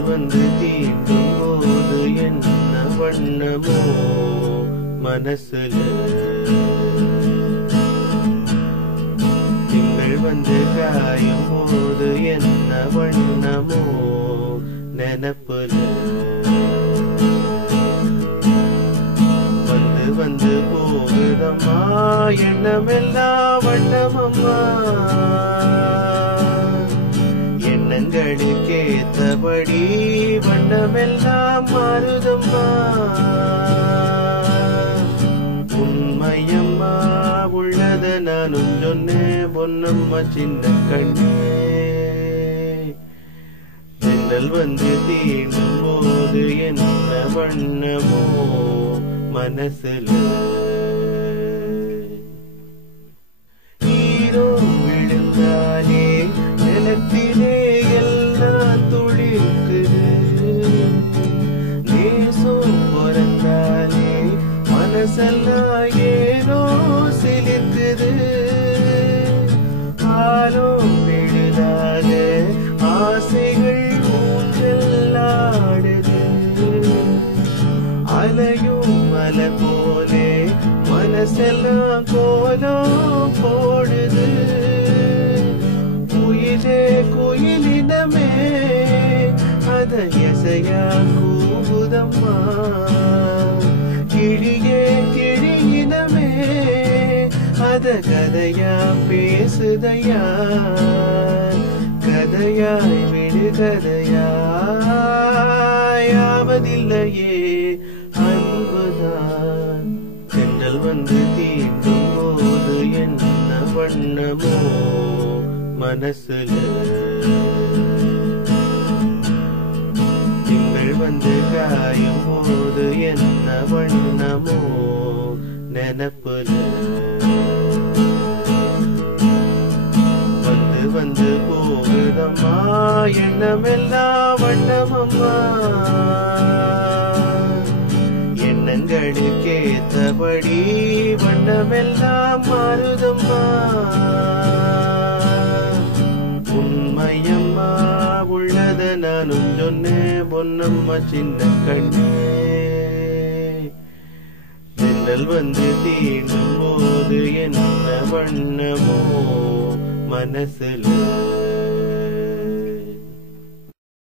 தென்றல் வந்து தீண்டும் போது என்ன வண்ணமோ மனசுல திங்கள் வந்து காயும் போது என்ன வண்ணமோ நினப்புல வந்து வந்து போகுதம்மா எண்ணமெல்லாம் வண்ணமம்மா எண்ணங்களுக்கேத்தபடி வண்ணமெல்லாம் மாறுதம்மா உண்மையம்மா உள்ளத நானும் சொன்னேன் பொன்னம்மா சின்ன கண்ணே தென்றல் வந்து தீண்டும் போது என்ன வண்ணமோ மனசுல நீரோ விழுந்தாலே நிலத்திலே எல்லாம் துளிர்க்குது நேசம் பிறந்தாலே மனசெல்லாம் ஏனோ சிலிர்க்குது ஆலோம் விழுதாக ஆசைகள் ஊஞ்சலாடுது அலையும் மலை போலே மனசெல்லாம் கோலம் போடுது குயிலே குயிலினமே அத எசையா கூவுதம்மா கிளியே கிளியினமே அத கதையா பேசுதையா கதையாய் விடுகதையாவதில்லையே அன்புதான் தென்றல் வந்து தீண்டும் போது என்ன வண்ணமோ மனசுல திங்கள் வந்து காயும் போது என்ன வண்ணமோ நினப்புல வந்து வந்து போகுதம்மா எண்ணமெல்லாம் வண்ணமம்மா எண்ணங்களுக்கேத்தபடி வண்ணமெல்லாம் மாறுதம்மா உண்மையம்மா உள்ளத நானும் சொன்னேன் பொன்னம்மா சின்ன கண்ணே தென்றல் வந்து தீண்டும் போது என்ன வண்ணமோ மனசுல